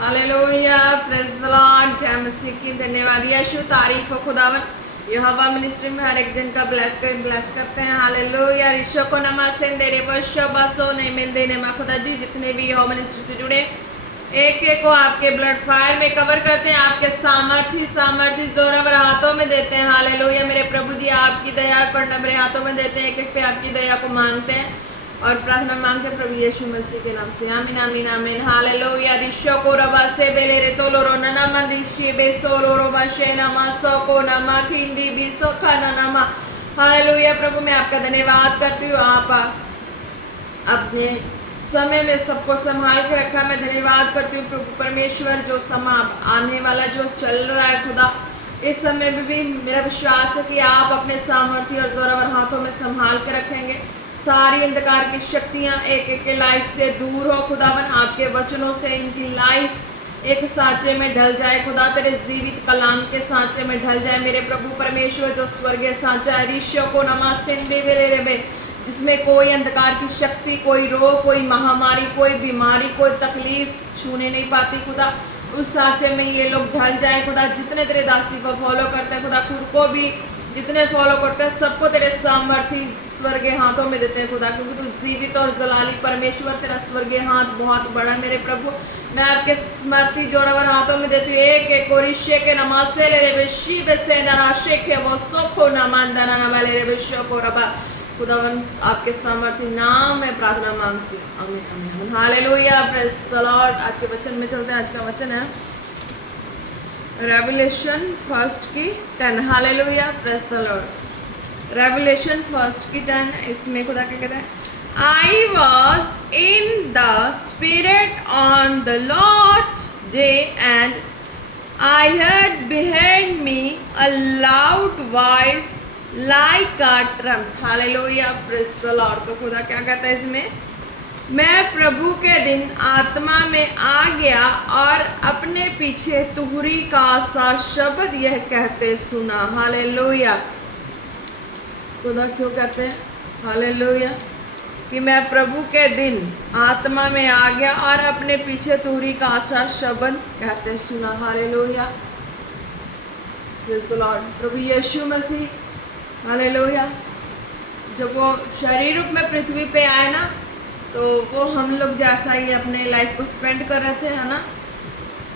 Hallelujah, praise the Lord. जय मसीह की। धन्यवाद यीशु, तारीफ हो खुदावन। यहोवा मिनिस्ट्री में हर एक जन का ब्लेस करते हैं। हालेलुया। ऋषो को नमासे देरे वर्षो बसो नहीं में देने मा खुदा जी, जितने भी यहोवा मिनिस्ट्री से जुड़े एक एक को आपके ब्लड फायर में कवर करते हैं, आपके सामर्थी जोरावर हाथों में देते हैं। हालेलुया। मेरे प्रभु जी, आपकी दया और करुणा मेरे हाथों में देते हैं, एक एक पे आपकी दया को मांगते हैं और प्रार्थना मांगते हैं प्रभु यीशु मसीह के नाम से। आमीन आमीन आमीन। हालेलुया। रिशो को रबा से बेले रे तो लोरो नना मंदिशी बेसो लोरो बशे नमा सो को नमा किंदी बिसो खाना नमा। हालेलुया। प्रभु मैं आपका धन्यवाद करती हूँ, आप अपने समय में सबको संभाल के रखा। मैं धन्यवाद करती हूँ प्रभु परमेश्वर, जो समा आने वाला जो चल रहा है खुदा, इस समय में भी मेरा विश्वास है कि आप अपने सामर्थ्य और जोरावर हाथों में संभाल के रखेंगे। सारी अंधकार की शक्तियां एक एक के लाइफ से दूर हो खुदावन। आपके वचनों से इनकी लाइफ एक सांचे में ढल जाए खुदा, तेरे जीवित कलाम के सांचे में ढल जाए मेरे प्रभु परमेश्वर, जो स्वर्गीय सांचा है। ऋषियों को नमा सिंधे वेले रेबे, जिसमें कोई अंधकार की शक्ति, कोई रोग, कोई महामारी, कोई बीमारी, कोई तकलीफ छूने नहीं पाती खुदा, उस सांचे में ये लोग ढल जाए खुदा। जितने तेरे दासी को फॉलो करते हैं खुदा, खुद को भी जितने फॉलो करते हैं, सबको तेरे सामर्थी स्वर्गीय हाथों में देते हैं खुदा, क्योंकि तू जीवित और जलाली परमेश्वर, तेरा स्वर्गीय हाथ बहुत बड़ा है मेरे प्रभु। मैं आपके स्मर्थी जोरावर हाथों में देती हूँ। एक एक ओरिशे के नमासे ले रे बेशी बेसे नराशे के वो सोखो नमांदना नमाले रे बेशो को रबा। खुदावन आपके सामर्थी नाम में प्रार्थना मांगती हूँ। आमीन आमीन आमीन। हालेलुया। Praise the Lord. आज के वचन में चलते हैं। आज का वचन है रेवलेशन 1 की 10। Hallelujah. Praise the Lord. Revelation 1 की 10। इसमें खुदा क्या कहता है? I was in the spirit on the Lord's day and I heard behind me a loud voice like a trump. Hallelujah. Praise the Lord. तो खुदा क्या कहता है इसमें? मैं प्रभु के दिन आत्मा में आ गया और अपने पीछे तुहरी का सा शब्द यह कहते सुना। हालेलुया। खुदा क्यों कहते हैं हालेलुया? कि मैं प्रभु के दिन आत्मा में आ गया और अपने पीछे तुहरी का सा शब्द कहते सुना। हालेलुया। Praise the Lord. प्रभु यीशु मसीह हालेलुया, जब वो शरीर रूप में पृथ्वी पे आए ना, तो वो हम लोग जैसा ही अपने लाइफ को स्पेंड कर रहे थे, है ना,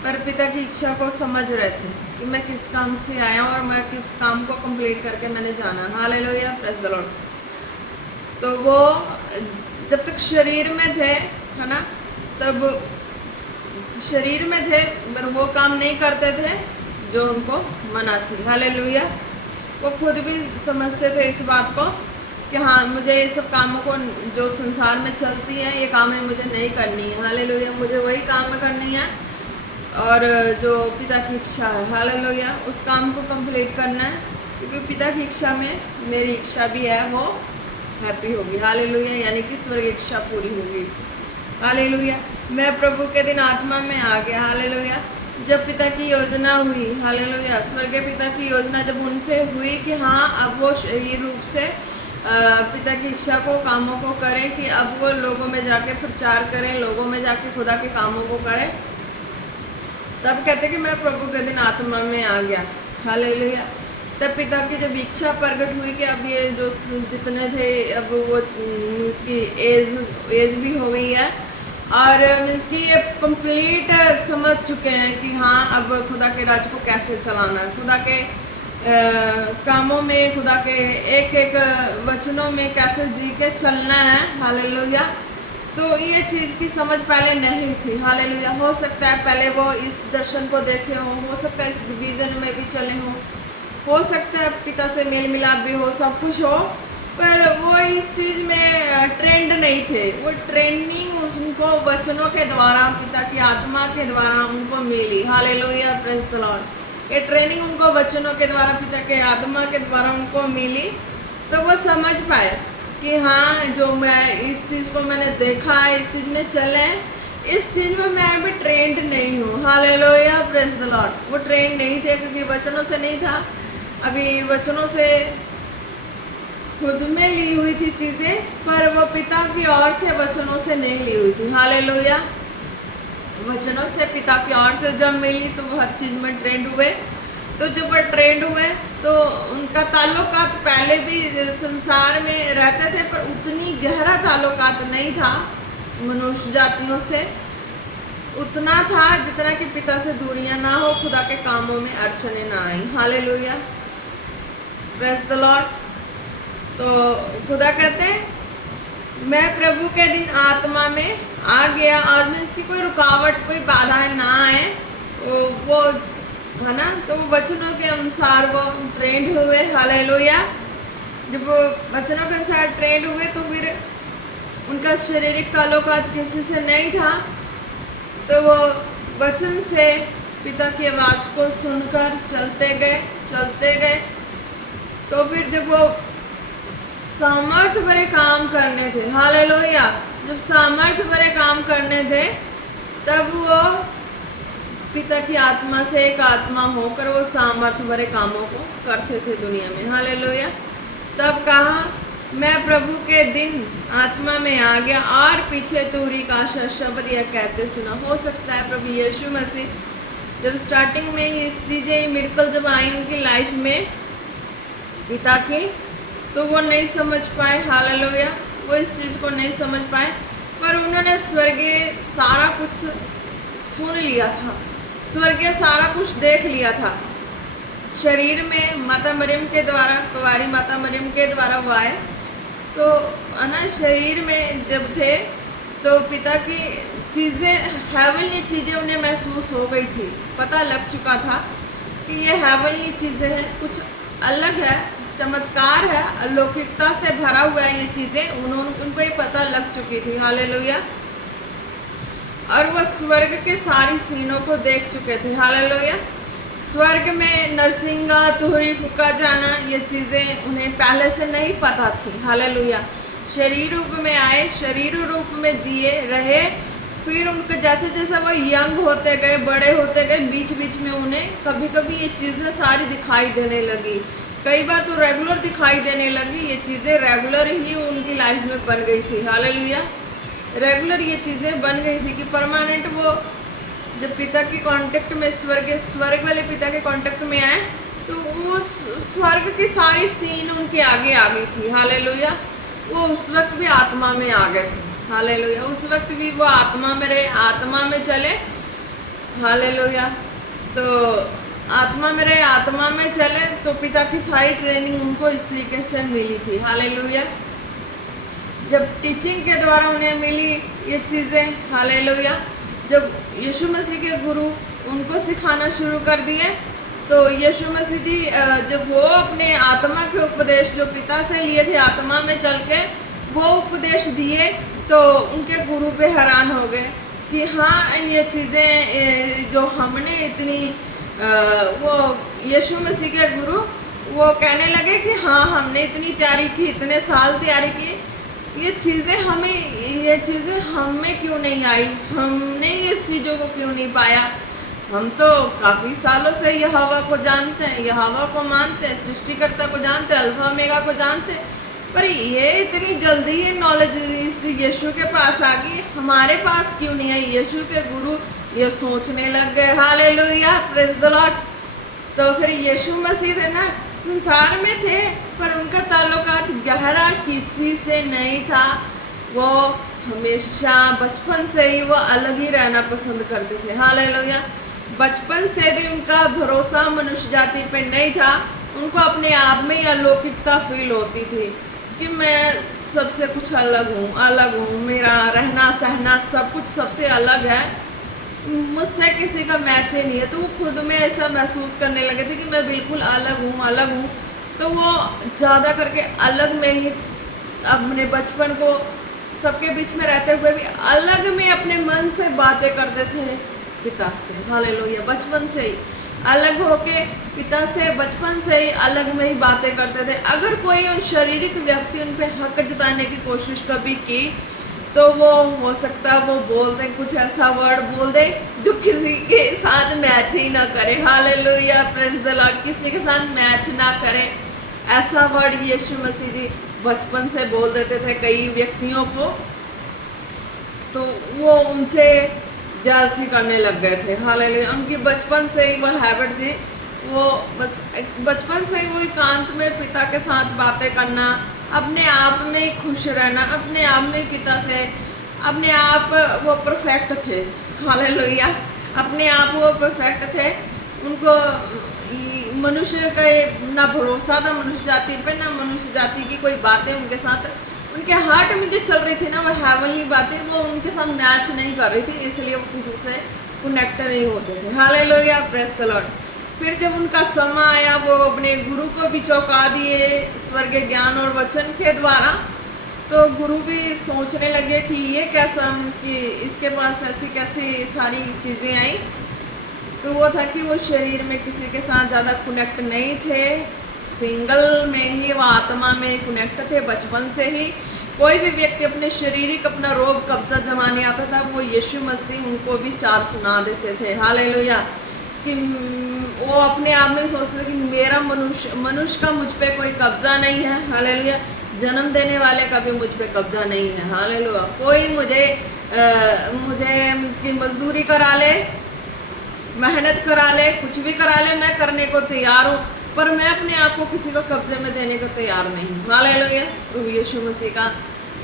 पर पिता की इच्छा को समझ रहे थे कि मैं किस काम से आया हूँ और मैं किस काम को कंप्लीट करके मैंने जाना। हालेलुया। Praise the Lord. तो वो जब तक शरीर में थे, है ना, तब शरीर में थे पर वो काम नहीं करते थे जो उनको मना थी। हालेलुया। वो खुद भी समझते थे इस बात को कि हाँ, मुझे ये सब कामों को जो संसार में चलती हैं, ये कामें मुझे नहीं करनी है। हालेलुया। मुझे वही काम करनी है और जो पिता की इच्छा है, हालेलुया, उस काम को कंप्लीट करना है, क्योंकि पिता की इच्छा में मेरी इच्छा भी है, वो हैप्पी होगी। हालेलुया। यानी कि स्वर्गीय इच्छा पूरी होगी। हालेलुया। मैं प्रभु के दिन आत्मा में आ गया। हालेलुया। जब पिता की योजना हुई, हालेलुया, स्वर्गीय पिता की योजना जब उन पे हुई कि हाँ, अब वो शरीर रूप से पिता की इच्छा को, कामों को करें, कि अब वो लोगों में जाके प्रचार करें, लोगों में जाके खुदा के कामों को करें, तब कहते कि मैं प्रभु के दिन आत्मा में आ गया। हालेलुया। तब पिता की जब इच्छा प्रकट हुई कि अब ये जो जितने थे, अब वो मीन्स की एज भी हो गई है और मीन्स की ये कंप्लीट समझ चुके हैं कि हाँ, अब खुदा के राज को कैसे चलाना है, खुदा के कामों में, खुदा के एक एक वचनों में कैसे जी के चलना है। हालेलुया। तो ये चीज़ की समझ पहले नहीं थी। हालेलुया। हो सकता है पहले वो इस दर्शन को देखे हो सकता है इस विजन में भी चले हो सकता है पिता से मेल मिलाप भी हो, सब कुछ हो, पर वो इस चीज़ में ट्रेंड नहीं थे। वो ट्रेनिंग उनको वचनों के द्वारा, पिता की आत्मा के द्वारा उनको मिली। हालेलुया। Praise the Lord. ये ट्रेनिंग उनको वचनों के द्वारा, पिता के आत्मा के द्वारा उनको मिली, तो वो समझ पाए कि हाँ, जो मैं इस चीज़ को मैंने देखा है, इस चीज़ में चले, इस चीज़ में मैं अभी ट्रेंड नहीं हूँ। हालेलुया। Praise the Lord. वो ट्रेंड नहीं थे क्योंकि वचनों से नहीं था, अभी वचनों से खुद में ली हुई थी चीज़ें, पर वो पिता की ओर से वचनों से नहीं ली हुई थी। हालेलुया। वचनों से पिता की ओर से जब मिली तो वो हर चीज़ में ट्रेंड हुए। तो जब वो ट्रेंड हुए तो उनका ताल्लुकात पहले भी संसार में रहते थे, पर उतनी गहरा ताल्लुकात नहीं था मनुष्य जातियों से, उतना था जितना कि पिता से दूरियां ना हो, खुदा के कामों में अड़चने ना आई। Hallelujah, praise the Lord. तो खुदा कहते हैं मैं प्रभु के दिन आत्मा में आ गया, और मीन्स की कोई रुकावट, कोई बाधाएं ना आए, वो है ना। तो वो वचनों के अनुसार वो ट्रेंड हुए। हालेलुया। जब वो वचनों के अनुसार ट्रेंड हुए तो फिर उनका शारीरिक ताल्लुकात किसी से नहीं था, तो वो वचन से पिता की आवाज़ को सुनकर चलते गए। तो फिर जब वो सामर्थ भरे काम करने थे, हालेलुया, जब सामर्थ भरे काम करने थे तब वो पिता की आत्मा से एक आत्मा होकर वो सामर्थ भरे कामों को करते थे दुनिया में। हालेलुया। तब कहा मैं प्रभु के दिन आत्मा में आ गया, और पीछे तूरी का शब्द यह कहते सुना। हो सकता है प्रभु यीशु मसीह जब स्टार्टिंग में ये चीज़ें मिरेकल जब आई उनकी लाइफ में पिता की, तो वो नहीं समझ पाए। हालेलुया, वो इस चीज़ को नहीं समझ पाए, पर उन्होंने स्वर्गीय सारा कुछ सुन लिया था, स्वर्गीय सारा कुछ देख लिया था। शरीर में माता मरियम के द्वारा, कुंवारी माता मरियम के द्वारा वो आए, तो है ना, शरीर में जब थे तो पिता की चीज़ें, हेवनली चीज़ें उन्हें महसूस हो गई थी, पता लग चुका था कि ये हेवनली चीज़ें हैं, कुछ अलग है, चमत्कार है, अलौकिकता से भरा हुआ है ये चीज़ें, उनको ये पता लग चुकी थी। हालेलुया। और वह स्वर्ग के सारी सीनों को देख चुके थे। हालेलुया। स्वर्ग में नरसिंगा, तुहरी फूका जाना, ये चीज़ें उन्हें पहले से नहीं पता थी। हालेलुया। शरीर रूप में आए, शरीर रूप में जिए रहे, फिर उनके जैसे जैसे वो यंग होते गए, बड़े होते गए, बीच बीच में उन्हें कभी कभी ये चीज़ें सारी दिखाई देने लगी, कई बार तो रेगुलर दिखाई देने लगी। ये चीज़ें रेगुलर ही उनकी लाइफ में बन गई थी। हालेलुया। रेगुलर ये चीज़ें बन गई थी कि परमानेंट वो जब पिता के कांटेक्ट में, स्वर्ग वाले पिता के कांटेक्ट में आए, तो वो स्वर्ग की सारी सीन उनके आगे आ गई थी। हालेलुया। वो उस वक्त भी आत्मा में आ गए थे। हालेलुया। उस वक्त भी वो आत्मा में रहे, आत्मा में चले। हालेलुया। तो आत्मा में रहे, आत्मा में चले, तो पिता की सारी ट्रेनिंग उनको इस तरीके से मिली थी। हालेलुया। जब टीचिंग के द्वारा उन्हें मिली ये चीज़ें, हालेलुया, जब यीशु मसीह के गुरु उनको सिखाना शुरू कर दिए, तो यीशु मसीह जी जब वो अपने आत्मा के उपदेश जो पिता से लिए थे, आत्मा में चल के वो उपदेश दिए, तो उनके गुरु पे हैरान हो गए कि हाँ, ये चीज़ें जो हमने इतनी वो यीशु मसीह के गुरु वो कहने लगे कि हाँ, हमने इतनी तैयारी की, इतने साल तैयारी की, ये चीज़ें हमें क्यों नहीं आई, हमने ये चीज़ों को क्यों नहीं पाया। हम तो काफ़ी सालों से यहोवा को जानते हैं, यहोवा को मानते हैं, सृष्टिकर्ता को जानते हैं, अल्फा ओमेगा को जानते हैं, पर ये इतनी जल्दी ये नॉलेज इस यीशु के पास आ गई, हमारे पास क्यों नहीं आई। यीशु के गुरु ये सोचने लग गए। Hallelujah, praise the Lord. तो फिर यीशु मसीह थे ना, संसार में थे, पर उनका ताल्लुकात गहरा किसी से नहीं था। वो हमेशा बचपन से ही वो अलग ही रहना पसंद करते थे। हालेलुया। बचपन से भी उनका भरोसा मनुष्य जाति पे नहीं था, उनको अपने आप में ही अलौकिकता फील होती थी कि मैं सबसे कुछ अलग हूँ, मेरा रहना सहना सब कुछ सबसे अलग है, मुझसे किसी का मैच ही नहीं है। तो वो खुद में ऐसा महसूस करने लगे थे कि मैं बिल्कुल अलग हूँ। तो वो ज़्यादा करके अलग में ही अपने बचपन को सबके बीच में रहते हुए भी अलग में अपने मन से बातें करते थे पिता से। हालेलुया। बचपन से ही अलग होके पिता से बचपन से ही अलग में ही बातें करते थे। अगर कोई उन शारीरिक व्यक्ति उन पे हक जताने की कोशिश कभी की, तो वो हो सकता है वो बोल दे, कुछ ऐसा वर्ड बोल दे जो किसी के साथ मैच ही ना करे। Hallelujah, praise the Lord. किसी के साथ मैच ना करे, ऐसा वर्ड यीशु मसीह जी बचपन से बोल देते थे कई व्यक्तियों को। तो वो उनसे जालसी करने लग गए थे। हालेलुया। उनकी बचपन से ही वो हैबिट थी, वो बस बचपन से ही वो एकांत में पिता के साथ बातें करना, अपने आप में ही खुश रहना, अपने आप में पिता से अपने आप वो परफेक्ट थे। हालेलुया। अपने आप वो परफेक्ट थे। उनको मनुष्य का ना भरोसा था मनुष्य जाति पे, ना मनुष्य जाति की कोई बातें उनके साथ, उनके हार्ट में जो चल रही थी ना वो हेवनली बातें, वो उनके साथ मैच नहीं कर रही थी, इसलिए वो किसी से कनेक्ट नहीं होते थे। हालेलुया। Praise the Lord. फिर जब उनका समय आया, वो अपने गुरु को भी चौंका दिए स्वर्गीय ज्ञान और वचन के द्वारा, तो गुरु भी सोचने लगे कि ये कैसा, मीन्स कि इसके पास ऐसी कैसी सारी चीज़ें आई। तो वो था कि वो शरीर में किसी के साथ ज़्यादा कनेक्ट नहीं थे, सिंगल में ही वो आत्मा में कनेक्ट थे बचपन से ही। कोई भी व्यक्ति अपने शारीरिक अपना रोब कब्जा जमाने आता था, वो यीशु मसीह उनको भी चार सुना देते थे। हालेलुया। कि वो अपने आप में सोचते थे कि मेरा मनुष्य का मुझ पे कोई कब्जा नहीं है। हालेलुया। जन्म देने वाले का भी मुझ पे कब्जा नहीं है। हालेलुया। कोई मुझे इसकी मजदूरी करा ले, मेहनत करा ले, कुछ भी करा ले, मैं करने को तैयार हूँ, पर मैं अपने आप को किसी को कब्जे में देने को तैयार नहीं हूँ। हालेलुया। प्रभु यीशु मसीह का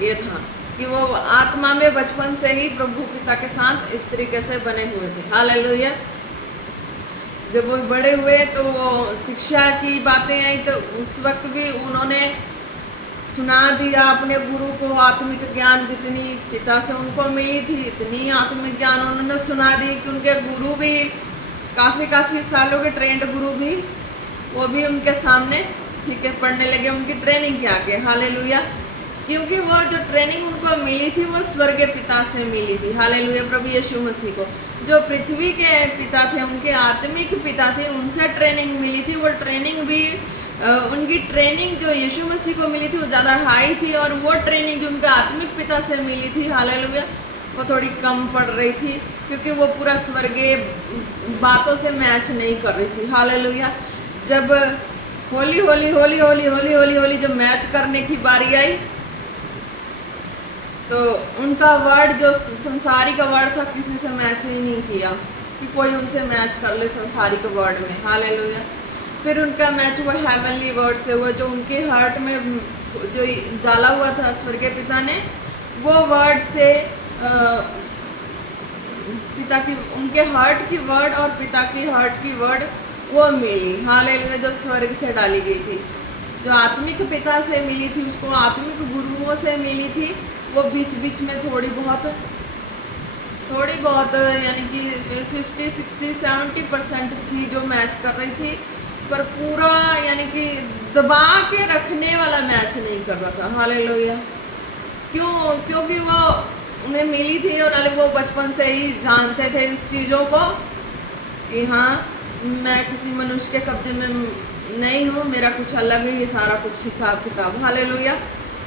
ये था कि वो आत्मा में बचपन से ही प्रभु पिता के साथ इस तरीके से बने हुए थे। हालेलुया। जब वो बड़े हुए तो शिक्षा की बातें आई, तो उस वक्त भी उन्होंने सुना दिया अपने गुरु को आत्मिक ज्ञान, जितनी पिता से उनको मिली थी इतनी आत्मिक ज्ञान उन्होंने सुना दी कि उनके गुरु भी काफ़ी सालों के ट्रेंड गुरु भी, वो भी उनके सामने ठीक है पढ़ने लगे उनकी ट्रेनिंग के आगे। हालेलुया। क्योंकि वो जो ट्रेनिंग उनको मिली थी वो स्वर्गीय पिता से मिली थी। हालेलुया। प्रभु यीशु मसीह को जो पृथ्वी के पिता थे, उनके आत्मिक पिता थे, उनसे ट्रेनिंग मिली थी। वो ट्रेनिंग भी उनकी ट्रेनिंग जो यीशु मसीह को मिली थी वो ज़्यादा हाई थी, और वो ट्रेनिंग जो उनके आत्मिक पिता से मिली थी, हालेलुया, वो थोड़ी कम पड़ रही थी, क्योंकि वो पूरा स्वर्गीय बातों से मैच नहीं कर रही थी। हालेलुया। जब होली जब मैच करने की बारी आई, तो उनका वर्ड जो संसारिक वर्ड था किसी से मैच ही नहीं किया कि कोई उनसे मैच कर ले संसारिक वर्ड में। हालेलुया। फिर उनका मैच हुआ हेवनली वर्ड से हुआ, जो उनके हार्ट में जो डाला हुआ था स्वर्गीय पिता ने, वो वर्ड से पिता की उनके हार्ट की वर्ड और पिता की हार्ट की वर्ड वो मिली। हालेलुया। जो स्वर्ग से डाली गई थी, जो आत्मिक पिता से मिली थी, उसको आत्मिक गुरुओं से मिली थी, वो बीच बीच में थोड़ी बहुत यानी कि 50, 60, 70% थी जो मैच कर रही थी, पर पूरा यानी कि दबा के रखने वाला मैच नहीं कर रहा था। हालेलुया। क्योंकि वो उन्हें मिली थी और वो बचपन से ही जानते थे इस चीज़ों को कि हाँ, मैं किसी मनुष्य के कब्जे में नहीं हूँ, मेरा कुछ अलग है, ये सारा कुछ हिसाब किताब। हालेलुया।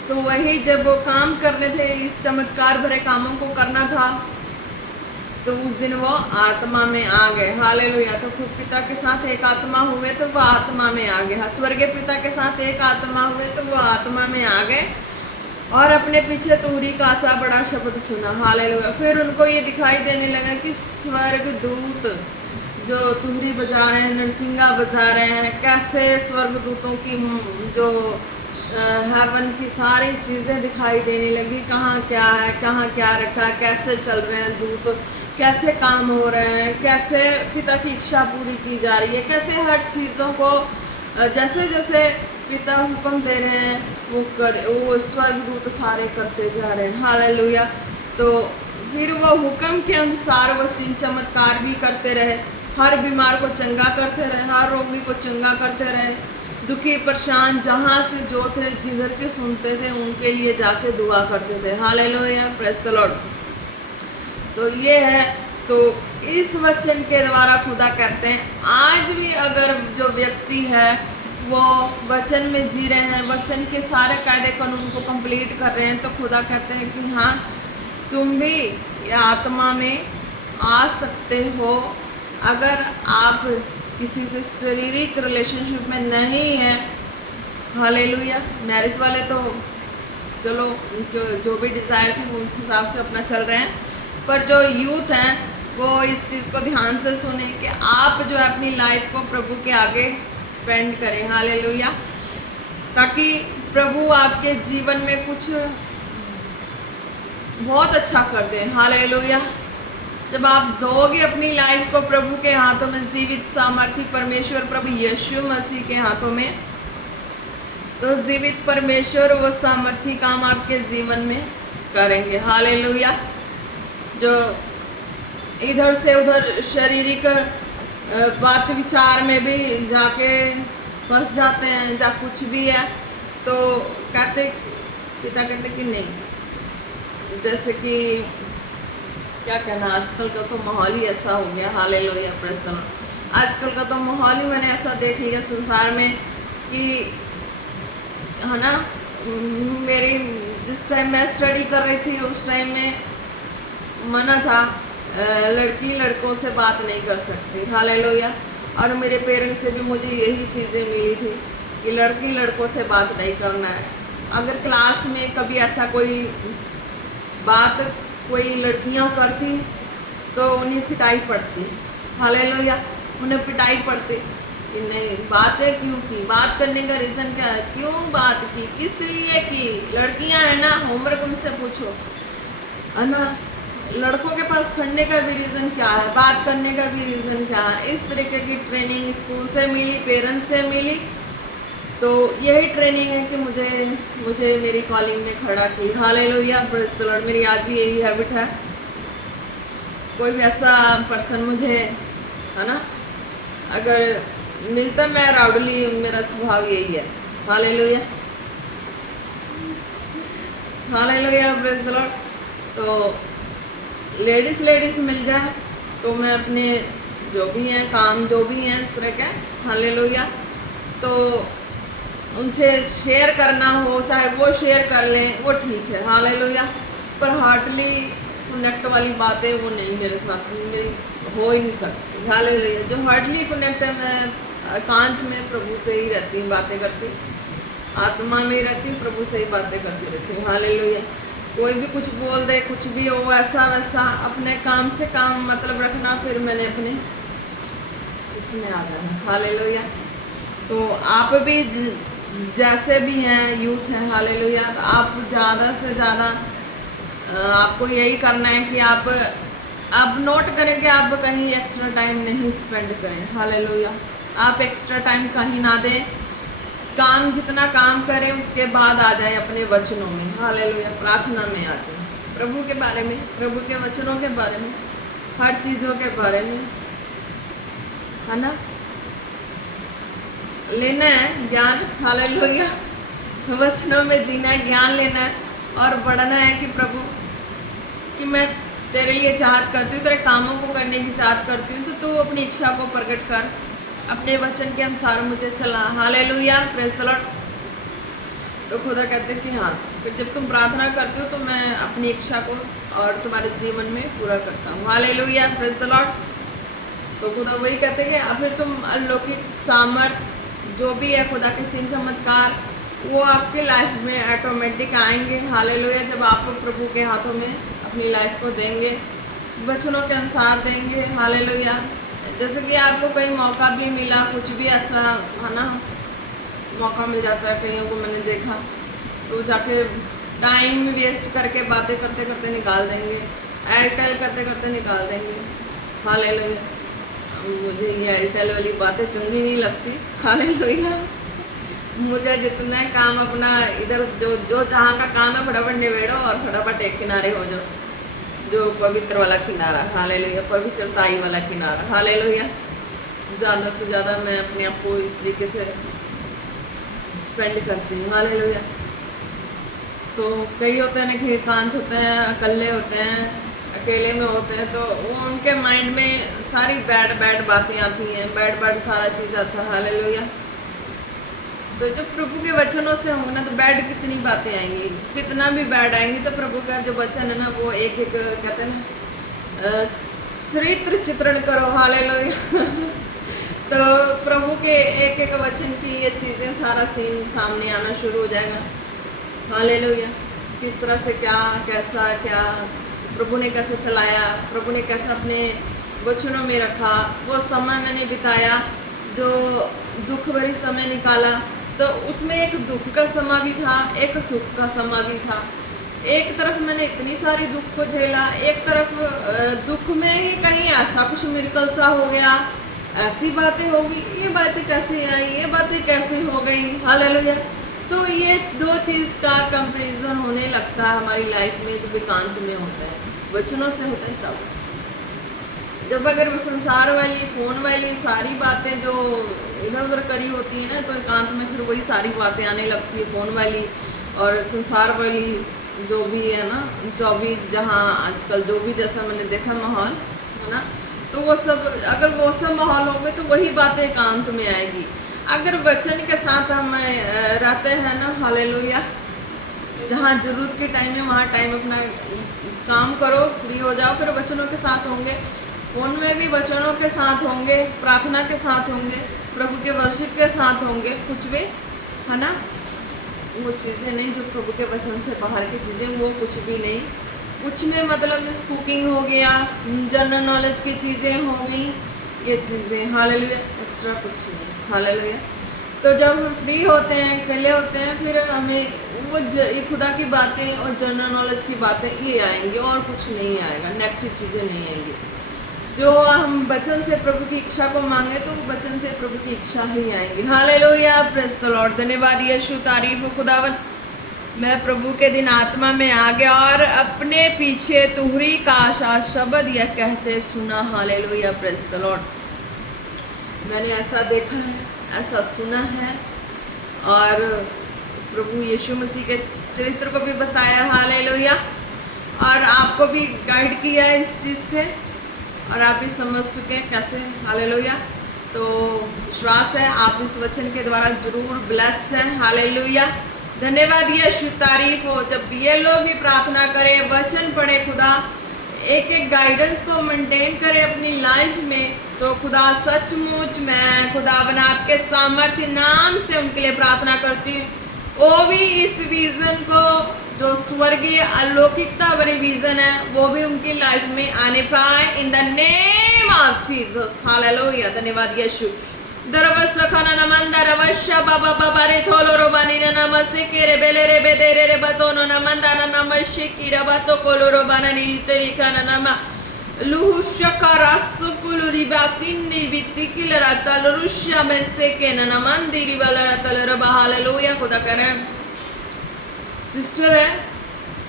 तो वही जब वो काम करने थे, इस चमत्कार भरे कामों को करना था, तो उस दिन वो आत्मा में आ गए। हालेलुया। तो खुद पिता के साथ एक आत्मा हुए तो वो आत्मा में आ गए, स्वर्गीय पिता के साथ एक आत्मा हुए तो वो आत्मा में आ गए, और अपने पीछे तुहरी का सा बड़ा शब्द सुना। हालेलुया। फिर उनको ये दिखाई देने लगा कि स्वर्ग दूत जो तुहरी बजा रहे हैं, नरसिंगा बजा रहे हैं, कैसे स्वर्ग दूतों की जो हेवन की सारी चीज़ें दिखाई देने लगी, कहाँ क्या है, कहाँ क्या रखा है, कैसे चल रहे हैं दूत, कैसे काम हो रहे हैं, कैसे पिता की इच्छा पूरी की जा रही है, कैसे हर चीज़ों को जैसे जैसे पिता हुक्म दे रहे हैं वो स्वर्गदूत सारे करते जा रहे हैं। हालेलुया। तो फिर वो हुक्म के अनुसार वो चिन्ह चमत्कार भी करते रहे, हर बीमार को चंगा करते रहे, हर रोगी को चंगा करते रहे, दुखी परेशान जहाँ से जो थे, जिधर के सुनते थे उनके लिए जाके दुआ करते थे। हालेलुया। Praise the Lord. तो ये है, तो इस वचन के द्वारा खुदा कहते हैं आज भी अगर जो व्यक्ति है वो वचन में जी रहे हैं, वचन के सारे कायदे कानून को कंप्लीट कर रहे हैं, तो खुदा कहते हैं कि हाँ, तुम भी ये आत्मा में आ सकते हो। अगर आप किसी से शारीरिक रिलेशनशिप में नहीं है, हालेलुया, मैरिज वाले तो चलो जो भी डिज़ायर थी वो उस हिसाब से अपना चल रहे हैं, पर जो यूथ हैं वो इस चीज़ को ध्यान से सुने कि आप जो है अपनी लाइफ को प्रभु के आगे स्पेंड करें। हालेलुया। ताकि प्रभु आपके जीवन में कुछ बहुत अच्छा कर दे। हालेलुया। जब आप दोगे अपनी लाइफ को प्रभु के हाथों में, जीवित सामर्थी परमेश्वर प्रभु यीशु मसीह के हाथों में, तो जीवित परमेश्वर वो सामर्थी काम आपके जीवन में करेंगे। हालेलुया। जो इधर से उधर शारीरिक बात विचार में भी जाके फंस जाते हैं, जा कुछ भी है तो पिता कहते कि नहीं, जैसे कि क्या कहना, आजकल का तो माहौल ही ऐसा हो गया। Hallelujah, praise the Lord. आजकल का तो माहौल ही मैंने ऐसा देख लिया संसार में कि है ना, मेरी जिस टाइम मैं स्टडी कर रही थी उस टाइम में मना था, लड़की लड़कों से बात नहीं कर सकती। हालेलुया। और मेरे पेरेंट्स से भी मुझे यही चीज़ें मिली थी कि लड़की लड़कों से बात नहीं करना है। अगर क्लास में कभी ऐसा कोई बात कोई लड़कियां करती तो उन्हें पिटाई पड़ती। हालेलुया। उन्हें पिटाई पड़ती कि नहीं, बातें क्यों की, बात करने का रीज़न क्या है, क्यों बात की, किस लिए की, लड़कियां हैं ना, होमवर्क उनसे पूछो, है ना। लड़कों के पास खड़ने का भी रीज़न क्या है, बात करने का भी रीज़न क्या है। इस तरीके की ट्रेनिंग स्कूल से मिली, पेरेंट्स से मिली। तो यही ट्रेनिंग है कि मुझे मेरी कॉलिंग में खड़ा की। Hallelujah, praise the Lord. मेरी आज भी यही हैबिट है। कोई भी ऐसा पर्सन मुझे, है ना, अगर मिलता, मैं राउडली, मेरा स्वभाव यही है। Hallelujah, hallelujah, praise the Lord. तो लेडीज़ मिल जाए तो मैं अपने जो भी हैं काम, जो भी हैं इस तरह के, हालेलुया, तो उनसे शेयर करना हो, चाहे वो शेयर कर लें, वो ठीक है। हालेलुया। पर हार्टली कनेक्ट वाली बातें वो नहीं, मेरे साथ मेरी हो ही नहीं सकती। हालेलुया। जो हार्टली कनेक्ट है, मैं एकांत में प्रभु से ही रहती हूँ, बातें करती, आत्मा में ही रहती हूँ, प्रभु से ही बातें करती रहती हूँ। हालेलुया। कोई भी कुछ बोल दे, कुछ भी हो, ऐसा वैसा, अपने काम से काम मतलब रखना, फिर मैंने अपने इसमें आ जाना। हालेलुया। तो आप भी जैसे भी हैं, यूथ हैं, हालेलुया, तो आप ज़्यादा से ज़्यादा आपको यही करना है कि आप नोट करें कि आप कहीं एक्स्ट्रा टाइम नहीं स्पेंड करें। हालेलुया। आप एक्स्ट्रा टाइम कहीं ना दें, काम जितना काम करें उसके बाद आ जाए अपने वचनों में। हालेलुया। प्रार्थना में आ जाए, प्रभु के बारे में, प्रभु के वचनों के बारे में, हर चीज़ों के बारे में, है ना, लेना है ज्ञान। हालेलुया। वचनों में जीना है, ज्ञान लेना है और बढ़ना है कि प्रभु, कि मैं तेरे लिए चाहत करती हूँ, तेरे कामों को करने की चाहत करती हूँ, तो तू अपनी इच्छा को प्रकट कर, अपने वचन के अनुसार मुझे चला। Hallelujah, praise the Lord. तो खुदा कहते हैं कि हाँ, फिर जब तुम प्रार्थना करते हो तो मैं अपनी इच्छा को और तुम्हारे जीवन में पूरा करता हूँ। Hallelujah, praise the Lord. तो खुदा वही कहते हैं कि फिर तुम अलौकिक सामर्थ जो भी है, खुदा के चिन्ह चमत्कार, वो आपके लाइफ में ऑटोमेटिक आएंगे। हालेलुया। जब आप प्रभु के हाथों में अपनी लाइफ को देंगे, वचनों के अनुसार देंगे। हालेलुया। जैसे कि आपको कई मौका भी मिला, कुछ भी ऐसा, है ना, मौका मिल जाता है कईयों को, मैंने देखा, तो जाके टाइम वेस्ट करके बातें करते करते निकाल देंगे, एयरटेल करते करते निकाल देंगे। हालेलुया। मुझे ये एयरटेल वाली बातें चंगी नहीं लगती। हालेलुया। मुझे जितना काम अपना इधर जो जहाँ का काम है फटाफट निबेड़ो और फटाफट एक किनारे हो जाओ, जो पवित्र वाला किनारा। हालेलुया। पवित्रताई वाला किनारा। हालेलुया। ज़्यादा से ज़्यादा मैं अपने आप को इस तरीके से स्पेंड करती हूँ। हालेलुया। तो कई होते हैं ना कि एकांत होते हैं, अकेले होते हैं, अकेले में होते हैं, तो वो उनके माइंड में सारी बैड बातें आती हैं, बैड सारा चीज़ आता है। हालेलुया। तो जब प्रभु के वचनों से होंगे ना, तो बैड कितनी बातें आएंगी, कितना भी बैड आएंगी, तो प्रभु का जो वचन है ना, वो एक एक कहते हैं ना, चरित्र चित्रण करो। हालेलुया। तो प्रभु के एक एक वचन की ये चीज़ें, सारा सीन सामने आना शुरू हो जाएगा। हालेलुया। किस तरह से क्या, कैसा क्या, प्रभु ने कैसे चलाया, प्रभु ने कैसे अपने वचनों में रखा, वो समय मैंने बिताया, जो दुख भरी समय निकाला। तो उसमें एक दुख का समय भी था, एक सुख का समय भी था। एक तरफ मैंने इतनी सारी दुख को झेला, एक तरफ दुख में ही कहीं ऐसा कुछ मिरेकल सा हो गया, ऐसी बातें होगी, ये बातें कैसे आई, ये बातें कैसे हो गई, हालेलुया। तो ये दो चीज़ का कंपैरिजन होने लगता है हमारी लाइफ में जब एकांत में होता है, वचनों से होता है तब। जब अगर वो संसार वाली, फ़ोन वाली सारी बातें जो इधर उधर करी होती है ना, तो एकांत में फिर वही सारी बातें आने लगती है, फ़ोन वाली और संसार वाली जो भी है ना, जो भी जहाँ आजकल जो भी जैसा मैंने देखा माहौल है ना, तो वो सब अगर वो सब माहौल होंगे तो वही बातें एकांत में आएगी। अगर वचन के साथ हम रहते हैं ना, हालेलुया, जहाँ ज़रूरत के टाइम में वहाँ टाइम अपना काम करो, फ्री हो जाओ, फिर वचनों के साथ होंगे, फ़ोन में भी वचनों के साथ होंगे, प्रार्थना के साथ होंगे, प्रभु के वर्शिप के साथ होंगे, कुछ भी है ना, वो चीज़ें नहीं जो प्रभु के वचन से बाहर की चीज़ें, वो कुछ भी नहीं। कुछ में मतलब जैसे कुकिंग हो गया, जनरल नॉलेज की चीज़ें होंगी, ये चीज़ें, हालेलुया, एक्स्ट्रा कुछ नहीं, हालेलुया। तो जब हम फ्री होते हैं, अकेले होते हैं, फिर हमें वो खुदा की बातें और जनरल नॉलेज की बातें ये आएंगी, और कुछ नहीं आएगा, नेगेटिव चीज़ें नहीं आएंगी। जो हम वचन से प्रभु की इच्छा को मांगे तो वचन से प्रभु की इच्छा ही आएंगी, हालेलुया, प्रेज़ द लॉर्ड। धन्यवाद यीशु, तारीफ हो खुदावन। मैं प्रभु के दिन आत्मा में आ गया और अपने पीछे तुहरी का आशा शब्द यह कहते सुना, हालेलुया, प्रेज़ द लॉर्ड। मैंने ऐसा देखा है, ऐसा सुना है, और प्रभु यीशु मसीह के चरित्र को भी बताया, हालेलुया, और आपको भी गाइड किया है इस चीज़ से, और आप भी समझ चुके हैं कैसे, हालेलुया। तो विश्वास है आप इस वचन के द्वारा जरूर ब्लेस हैं, हालेलुया। धन्यवाद यीशु, तारीफ हो। जब ये लोग भी प्रार्थना करें, वचन पढ़े, खुदा एक एक गाइडेंस को मेंटेन करे अपनी लाइफ में, तो खुदा सचमुच मैं खुदावन आपके सामर्थ्य नाम से उनके लिए प्रार्थना करती हूँ, वो भी इस विजन को जो स्वर्गीय अलौकिकता वाली विजन है वो भी उनकी लाइफ में आने पाए, इन the name of Jesus, hallelujah. धन्यवाद यीशु। दरबस खना नमंदा रवश्य बाबा बाबा रे थोलो रोबानी नमसे के रे बेले रे बेदे रे बतोनो नमंदा नमशे की रबतो कोलो रोबानी तरीका नमा लुहुष्य करासुकुलु रिबातिन निबिति किलरा तलरुष्य में से के नमंदी रिबलरा तलरबा, हालेलुया। खुदा करें सिस्टर है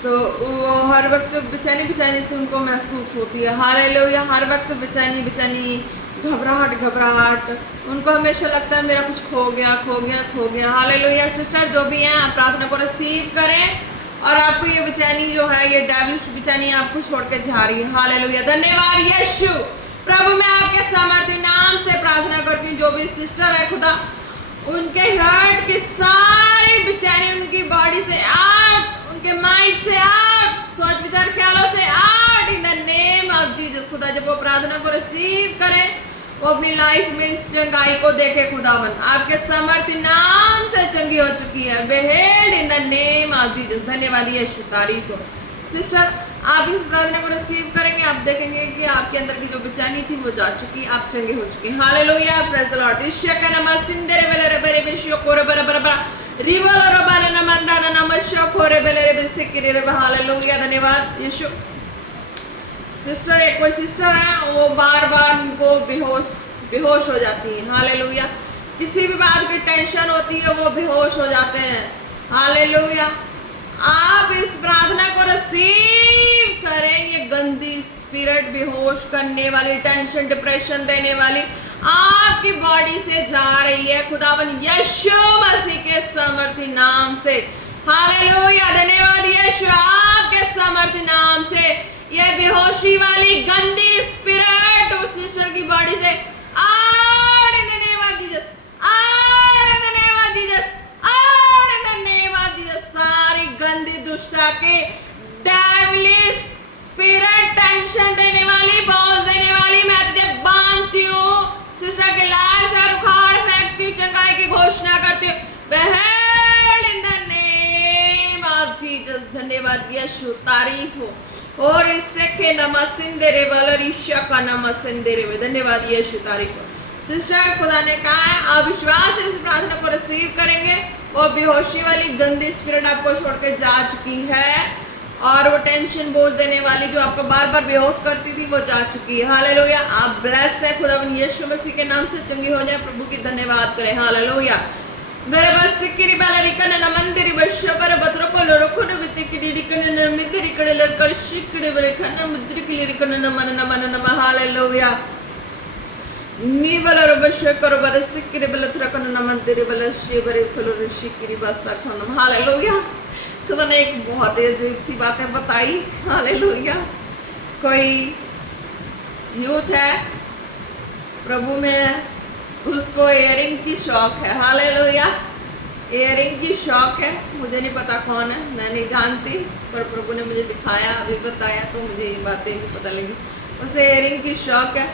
तो वो हर वक्त बेचैनी बेचैनी से उनको महसूस होती है, हालेलुया, हर वक्त बेचैनी बेचैनी, घबराहट, उनको हमेशा लगता है मेरा कुछ खो गया खो गया खो गया, हालेलुया। सिस्टर जो भी हैं आप प्रार्थना को रिसीव करें, और आपको ये बेचैनी जो है, ये डेविलिश बेचैनी आपको छोड़ के जा रही है, हालेलुया। धन्यवाद यीशु। प्रभु मैं आपके सामर्थ्य नाम से प्रार्थना करती हूँ, जो भी सिस्टर है खुदा, उनके हार्ट की सारी बेचैनी उनकी बॉडी से आउट, उनके माइंड से आउट, सोच विचार ख्यालों से out, in the name of Jesus. खुदा जब वो प्रार्थना को रिसीव करें, वो अपनी लाइफ में इस चंगाई को देखे, खुदावन आपके सामर्थ्य नाम से चंगी हो चुकी है, be healed in the name of Jesus. धन्यवाद यीशु, तारीफ हो। सिस्टर आप इस प्रार्थना को रिसीव करेंगे, आप देखेंगे कि आपके अंदर की जो बेचैनी थी वो जा चुकी, आप चंगे हो चुके, हालेलुया, प्रेज़ द लॉर्ड। ईश्वर का नाम सिंदरे बेले रे बेरे बेशियो कोरे बरा बरा बरा रिवलो रबाना नमंदाना नमस्यो कोरे बेले रे बेसिकिरे रे, हालेलुया। धन्यवाद यीशु। सिस्टर, एक कोई सिस्टर है वो बार बार उनको बेहोश हो जाती है, हालेलुया। किसी भी बात की टेंशन होती है वो बेहोश हो जाते हैं, हालेलुया। आप इस प्रार्थना को रिसीव करें, ये गंदी स्पिरिट बेहोश करने वाली, टेंशन डिप्रेशन देने वाली आपकी बॉडी से जा रही है, खुदावन यीशु मसीह के सामर्थ्य नाम से, हालेलुया। धन्यवाद यीशु, आपके सामर्थ्य नाम से ये बेहोशी वाली गंदी स्पिरिट उस सिस्टर की बॉडी से out in the name of Jesus, out in the name of Jesus, out in the name of Jesus. सारी गंदी दुष्टता के डेविलिश स्पिरिट, टेंशन देने वाली, बोझ देने वाली, मैं तुझे बांधती हूँ, सिस्टर के लाइफ से उखाड़ फेंकती हूँ, चंगाई की घोषणा करती हूँ, be healed in the name of Jesus. धन्यवाद यीशु, तारीफ हो। और इससे के नमसिंदे रे वाला ईशा का नमसिंदे रे। धन्यवाद यीशु, तारीफ। सिस्टर, खुदा ने कहा है आप विश्वास से इस प्रार्थना को रिसीव करेंगे, वो बेहोशी वाली गंदी स्पिरिट आपको छोड़ के जा चुकी है, और वो टेंशन बोझ देने वाली जो आपको बार बार बेहोश करती थी वो जा चुकी है। हालेलुया। आप ब्लेस है, खुदा यीशु मसीह के नाम से चंगी हो जाए। प्रभु की धन्यवाद करें। हालेलुया। सिक्किरी बालरिकन नमंदिरी बशबर बत्रको लोरकोन वितिकिरी रिकन नमिदिरी कड़लर कड़शिकड़ी बरिकन मुद्रिकली रिकन नमन नमन नम। हालेलुया। नीवल बशकर बर सिक्किरी बलत्रकन नमंदिरी बलशी बरे थलोर शिकिरी बसखन। हालेलुया। खुदा ने एक बहुत ही अजीब सी बातें बताई। हालेलुया। कोई यूथ है प्रभु में, उसको इयरिंग की शौक है। हालेलुया। इयरिंग की शौक है, मुझे नहीं पता कौन है, मैं नहीं जानती, पर प्रभु ने मुझे दिखाया, अभी बताया, तो मुझे ये बातें भी पता लगी। उसे इयरिंग की शौक है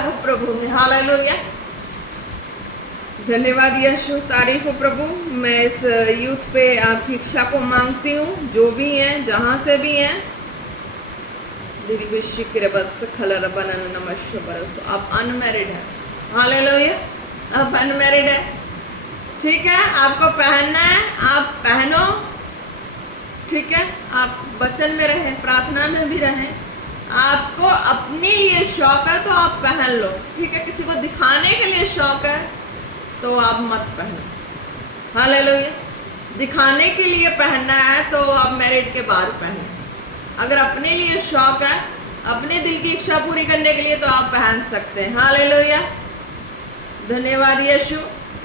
वो प्रभु में। हालेलुया। धन्यवाद यीशु, तारीफ हो प्रभु। मैं इस यूथ पे आपकी इच्छा को मांगती हूँ, जो भी हैं, जहाँ से भी हैं। आप अनमैरिड है। हालेलुया। आप अनमैरिड है, ठीक है, आपको पहनना है, आप पहनो, ठीक है। आप वचन में रहें, प्रार्थना में भी रहें। आपको अपने लिए शौक है तो आप पहन लो, ठीक है। किसी को दिखाने के लिए शौक है तो आप मत पहनो। हालेलुया। दिखाने के लिए पहनना है तो आप मैरिड के बाद पहने। अगर अपने लिए शौक है, अपने दिल की इच्छा पूरी करने के लिए, तो आप पहन सकते हैं। हालेलुया। धन्यवाद यीशु।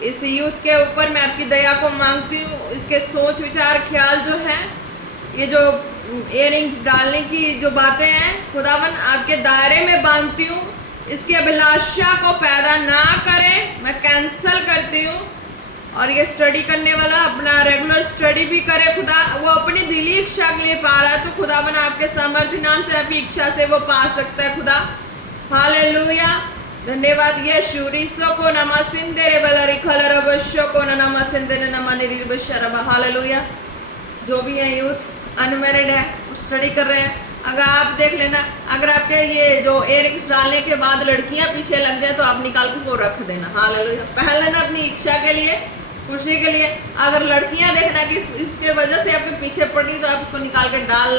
इस यूथ के ऊपर मैं आपकी दया को मांगती हूँ। इसके सोच विचार ख्याल जो है, ये जो इयरिंग डालने की जो बातें हैं, खुदावन आपके दायरे में बांधती हूँ। इसकी अभिलाषा को पैदा ना करें, मैं कैंसल करती हूँ। और ये स्टडी करने वाला अपना रेगुलर स्टडी भी करे खुदा, वो अपनी दिली इच्छा के लिए पा रहा है, तो खुदावन आपके सामर्थ्य नाम से आपकी इच्छा से वो पा सकता है खुदा। हालेलुया। धन्यवाद यीशु। रिसो को नमा सिंदेरे बलरी खलर बशो को नमा सिंदेरे नमा निरी बशरबा। हालेलुया। जो भी है यूथ अनमैरिड है, स्टडी कर रहे हैं, अगर आप देख लेना, अगर आपके ये जो इयरिंग्स डालने के बाद लड़कियां पीछे लग जाए तो आप निकाल के उसको रख देना। हालेलुया। पहन लेना अपनी इच्छा के लिए, खुशी के लिए। अगर लड़कियां देखना कि इसके वजह से आपके पीछे पड़ रही, तो आप उसको निकाल के डाल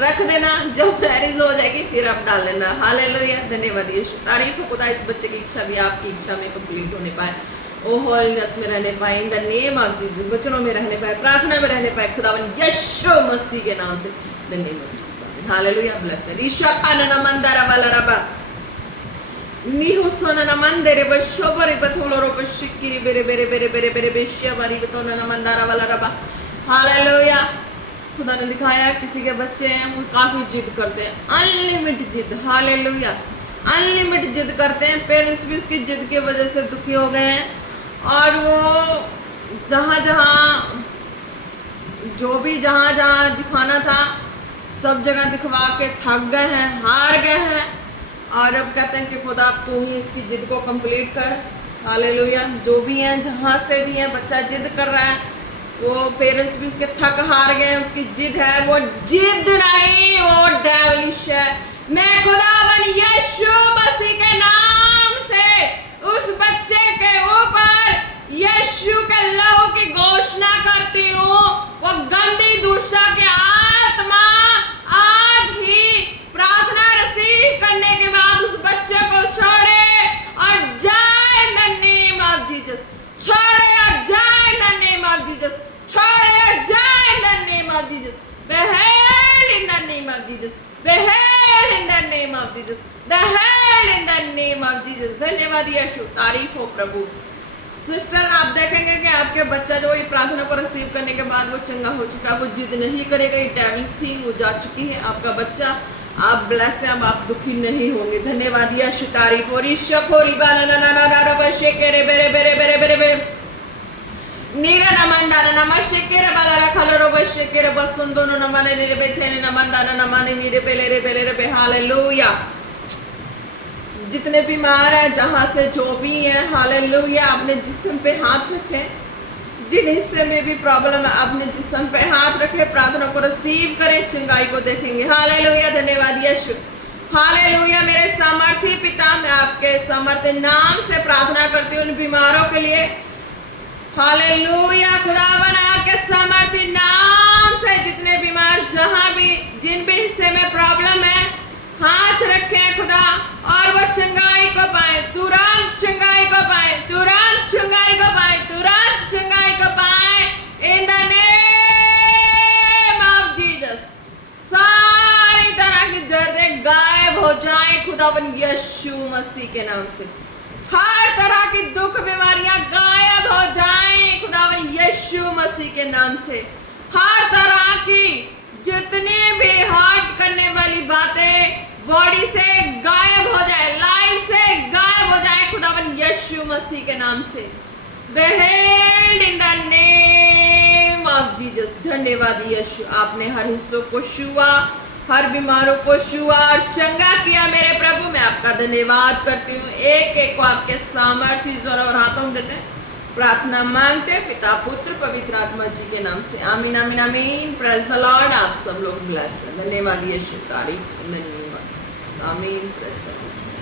रख देना। जब मैरिज हो जाएगी फिर आप डाल लेना। हालेलुया। धन्यवाद यीशु, तारीफ हो खुदा। इस बच्चे की इच्छा भी आपकी इच्छा में कंप्लीट होने पाए, ओ होलीनेस में रहने पाए, इन द नेम ऑफ जीसस, वचनों में रहने पाए, प्रार्थना में रहने पाए, खुदावन यीशु मसीह के नाम से, the name of Jesus. Hallelujah. Blessed ईशा खाना मंदारा वाला रबा निहो सोना नमंदरे बशोबरे बथोलो बशिकिरी बेरे बेरे बेरे बेरे बेरे बेशिया बारी बतोना नमंदारा वाला रबा। हालेलुया। खुदा ने दिखाया किसी के बच्चे हैं वो काफ़ी जिद करते हैं, अनलिमिट जिद। हालेलुया। अनलिमिट जिद करते हैं। पेरेंट्स भी उसकी जिद की वजह से दुखी हो गए हैं, और वो जहाँ जहाँ दिखाना था सब जगह दिखवा के थक गए हैं, हार गए हैं, और अब कहते हैं कि खुदा तू ही इसकी जिद को कंप्लीट कर। हालेलुया। जो भी हैं, जहाँ से भी हैं, बच्चा जिद कर रहा है, वो पेरेंट्स भी उसके थक हार गए, उसकी जिद है, वो जिद नहीं, वो डेविलिश है। मैं खुदावन यीशु मसीह के नाम से उस बच्चे के ऊपर यीशु के लहू की घोषणा करती हूँ। वो गंदी दुष्टा की आत्मा आज ही प्रार्थना रिसीव करने के बाद उस बच्चे को छोड़े और जाए इन द नेम ऑफ जीसस। छोड़े और जाए इन द नेम ऑफ जीसस। छोड़े और जाए इन the name of Jesus. beheld in the name of Jesus, beheld in the name of Jesus, beheld in the name of Jesus। धन्यवाद यीशु, तारीफ हो प्रभु। सिस्टर, आप देखेंगे कि आपके बच्चा जो ये प्रार्थना को रिसीव करने के बाद वो चंगा हो चुका, वो जिद नहीं करेगा। ये डेविल्स थी, वो जा चुकी है। आपका बच्चा, आप ब्लेस हैं, अब आप दुखी नहीं होंगे। धन्यवाद यीशु, तारीफ हो। रिशकोरी बाला ना ना ना ना बशे केरे बेरे बेरे बेरे बेरे बेरे नीरा नमंदाना नमशे केरे बाला रखलो रो बशे केरे बसुंदो नो नमने नीरे बेथेने नमंदाना नमने नीरे बेले रे बे। हालेलुया। जितने बीमार हैं, जहाँ से जो भी हैं, हालेलुया, अपने जिस्म पे हाथ रखें। जिन हिस्से में भी प्रॉब्लम है अपने जिस्म पे हाथ रखे, प्रार्थना को रिसीव करें, चंगाई को देखेंगे। हालेलुया, धन्यवाद यीशु। हालेलुया, मेरे सामर्थी पिता, मैं आपके सामर्थ्य नाम से प्रार्थना करती हूँ उन बीमारों के लिए। हालेलुया, खुदावन आपके सामर्थी नाम से जितने बीमार जहाँ भी जिन भी हिस्से में प्रॉब्लम है हाथ रखें खुदा, और वो चंगाई को पाए, तुरंत चंगाई को पाए, तुरंत चंगाई को पाए, तुरंत चंगाई को पाए, इन द नेम ऑफ जीसस। सारी तरह की दर्दें गायब हो जाए खुदावन यीशु मसीह के नाम से। हर तरह की दुख बीमारियां गायब हो जाएं खुदावन यीशु मसीह के नाम से। हर तरह की जितनी भी हर्ट करने वाली बातें बॉडी से गायब हो जाए, लाइफ से गायब हो जाए खुदावन यीशु मसीह के नाम से। Be healed in the name of Jesus। धन्यवाद यीशु, आपने हर हिस्सों को छुआ, हर बीमारों को छुआ और चंगा किया मेरे प्रभु। मैं आपका धन्यवाद करती हूँ। एक एक को आपके सामर्थ्य जोर और हाथों में देते हैं, प्रार्थना मांगते हैं पिता पुत्र पवित्र आत्मा जी के नाम से। आमीन आमीन आमीन। Praise the lord. आप सब लोग ब्लेस हैं। धन्यवाद यीशु, तारीफ in the name of Jesus. आमीन। Praise the Lord.